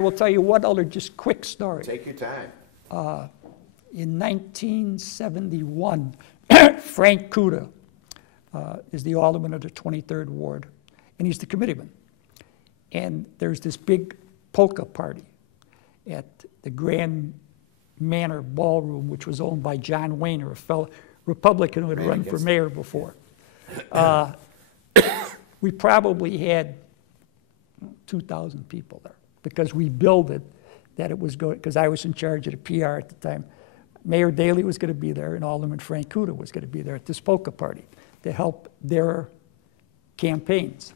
I will tell you one other just quick story. Take your time. In 1971, Frank Kuda is the alderman of the 23rd Ward, and he's the committeeman. And there's this big polka party at the Grand Manor Ballroom, which was owned by John Wayner, a fellow Republican who had run for mayor before. We probably had 2,000 people there because we billed it that it was going, because I was in charge of the PR at the time. Mayor Daley was going to be there, and Alderman Frank Kuda was going to be there at this polka party to help their campaigns.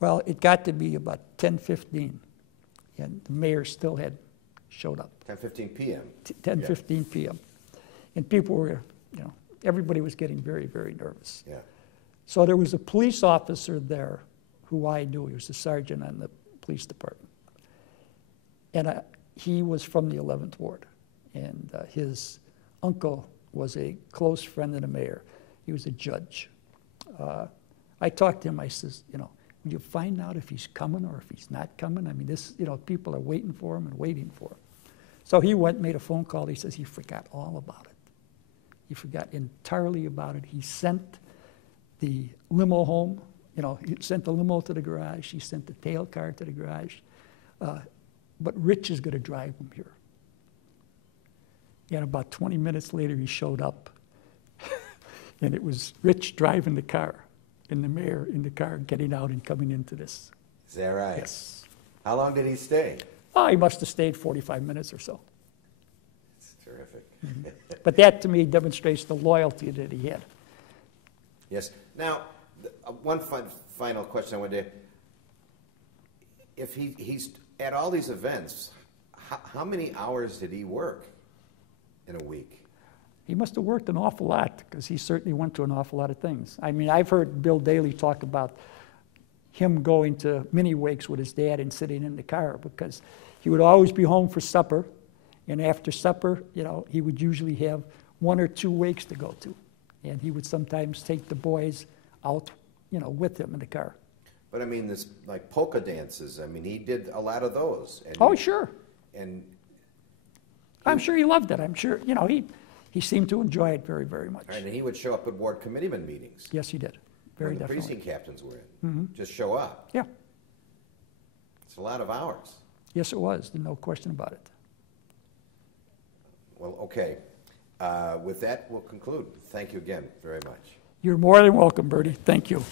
Well, it got to be about 10:15, and the mayor still had showed up. 10:15 p.m. 10:15 p.m. And people were, you know, everybody was getting very, very nervous. Yeah. So there was a police officer there who I knew. He was a sergeant on the police department. And he was from the 11th Ward. And his uncle was a close friend of the mayor. He was a judge. I talked to him. I says, you know, will you find out if he's coming or if he's not coming? I mean, this, you know, people are waiting for him and waiting for him. So he went and made a phone call. He says he forgot all about it. He forgot entirely about it. He sent the limo home. You know, he sent the limo to the garage. He sent the tail car to the garage. But Rich is going to drive him here. And about 20 minutes later, he showed up. And it was Rich driving the car, and the mayor in the car getting out and coming into this. Is that right? Yes. How long did he stay? Oh, he must have stayed 45 minutes or so. It's terrific. Mm-hmm. But that, to me, demonstrates the loyalty that he had. Yes. Now, one final question I wanted to, if he's at all these events, how many hours did he work in a week? He must have worked an awful lot, because he certainly went to an awful lot of things. I mean, I've heard Bill Daley talk about him going to mini wakes with his dad and sitting in the car, because he would always be home for supper, and after supper, you know, he would usually have 1 or 2 wakes to go to, and he would sometimes take the boys out, you know, with him in the car. But I mean, this like polka dances. I mean, he did a lot of those. And oh, sure. And I'm sure he loved it. I'm sure, you know, he seemed to enjoy it very, very much. And he would show up at ward committeeman meetings. Yes, he did. Very when the definitely. precinct captains were in. Mm-hmm. Just show up. Yeah. It's a lot of hours. Yes, it was. No question about it. Well, okay. With that, we'll conclude. Thank you again very much. You're more than welcome, Bertie. Thank you.